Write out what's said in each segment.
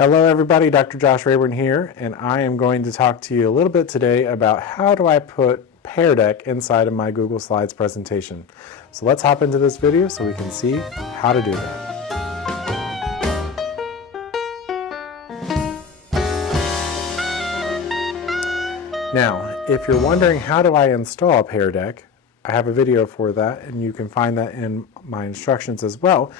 Hello everybody, Dr. Josh Rayburn here, and I am going to talk to you a little bit today about how do I put Pear Deck inside of my Google Slides presentation. So let's hop into this video so we can see how to do that. Now, if you're wondering how do I install Pear Deck, I have a video for that and you can find that in my instructions as well.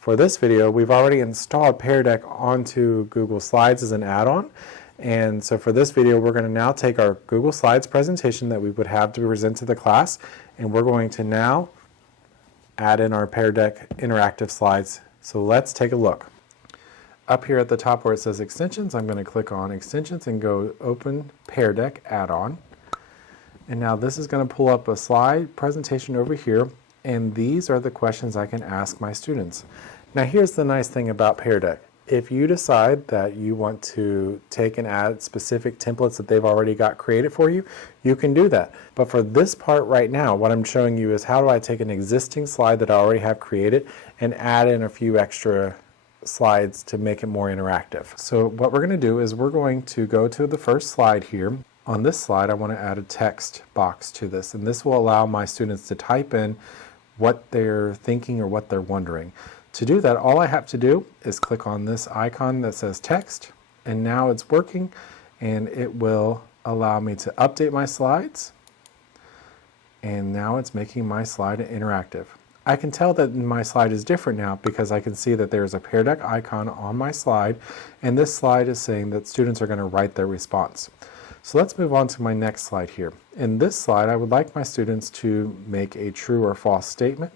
For this video, we've already installed Pear Deck onto Google Slides as an add-on. And so for this video, we're going to now take our Google Slides presentation that we would have to present to the class, and we're going to now add in our Pear Deck interactive slides. So let's take a look. Up here at the top where it says Extensions, I'm going to click on Extensions and go Open Pear Deck Add-on. And now this is going to pull up a slide presentation over here, and these are the questions I can ask my students. Now here's the nice thing about Pear Deck. If you decide that you want to take and add specific templates that they've already got created for you, you can do that. But for this part right now, what I'm showing you is how do I take an existing slide that I already have created and add in a few extra slides to make it more interactive. So what we're going to do is we're going to go to the first slide here. On this slide, I want to add a text box to this, and this will allow my students to type in what they're thinking or what they're wondering. To do that, all I have to do is click on this icon that says text, and now it's working, and it will allow me to update my slides, and now it's making my slide interactive. I can tell that my slide is different now because I can see that there's a Pear Deck icon on my slide, and this slide is saying that students are going to write their response. So let's move on to my next slide here. In this slide, I would like my students to make a true or false statement.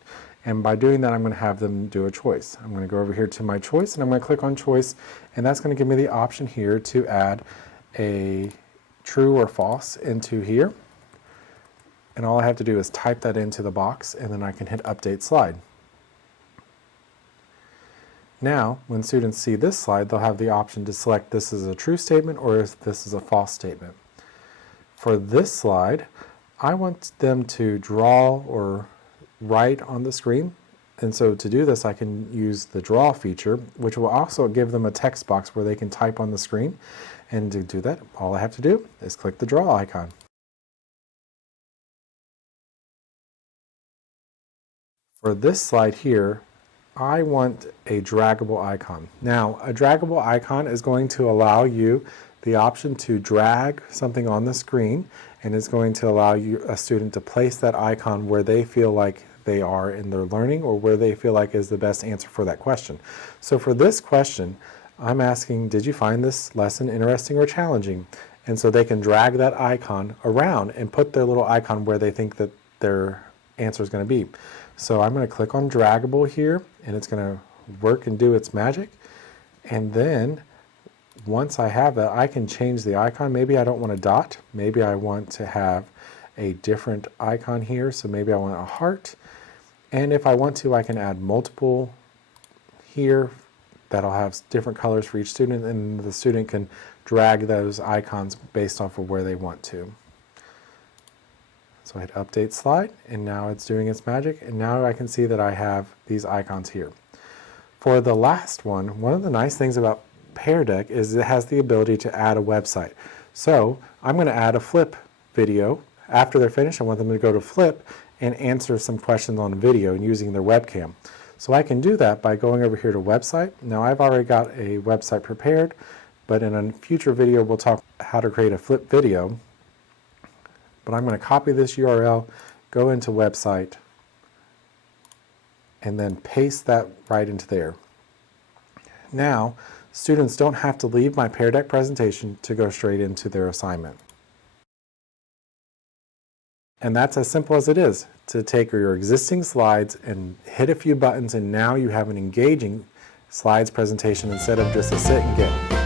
And by doing that, I'm going to have them do a choice. I'm going to go over here to my choice, and I'm going to click on choice, and that's going to give me the option here to add a true or false into here. And all I have to do is type that into the box, and then I can hit update slide. Now, when students see this slide, they'll have the option to select this is a true statement or if this is a false statement. For this slide, I want them to draw or write on the screen. And so to do this, I can use the draw feature, which will also give them a text box where they can type on the screen. And to do that, all I have to do is click the draw icon. For this slide here, I want a draggable icon. Now, a draggable icon is going to allow you the option to drag something on the screen, and it's going to allow you, a student, to place that icon where they feel like they are in their learning or where they feel like is the best answer for that question. So for this question, I'm asking, did you find this lesson interesting or challenging? And so they can drag that icon around and put their little icon where they think that their answer is going to be. So I'm going to click on draggable here, and it's going to work and do its magic. And then once I have that, I can change the icon. Maybe I don't want a dot. Maybe I want to have a different icon here. So maybe I want a heart. And if I want to, I can add multiple here that'll have different colors for each student, and the student can drag those icons based off of where they want to. So I hit update slide, and now it's doing its magic, and now I can see that I have these icons here. For the last one of the nice things about Pear Deck is it has the ability to add a website. So I'm going to add a flip video. After they're finished, I want them to go to flip and answer some questions on video using their webcam. So I can do that by going over here to website. Now I've already got a website prepared, but in a future video we'll talk how to create a flip video. But I'm going to copy this URL, go into website, and then paste that right into there. Now, students don't have to leave my Pear Deck presentation to go straight into their assignment. And that's as simple as it is, to take your existing slides and hit a few buttons, and now you have an engaging slides presentation instead of just a sit and get.